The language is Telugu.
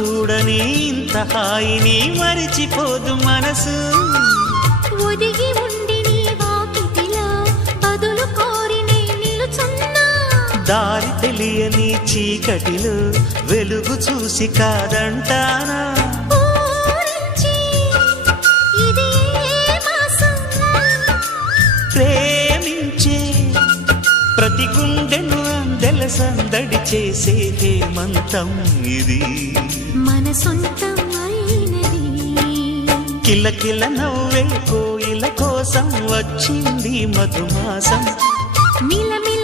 చూడని ఇంత హాయిని మరిచిపోదు మనసు. ఒదిగి ఉండి నీ వాకిటిలో బదులు కోరి నే నిలుచున్నా. దారి తెలియని చీకటిలో వెలుగు చూసి కాదంటానా. ప్రేమించే ప్రతి గుండెను అందెల సందడి చేసే హేమంతం ఇది. మన సొంతం అయినది. కిలకిల నవ్వే కోయిల కోసం వచ్చింది మధుమాసం. మిలమిల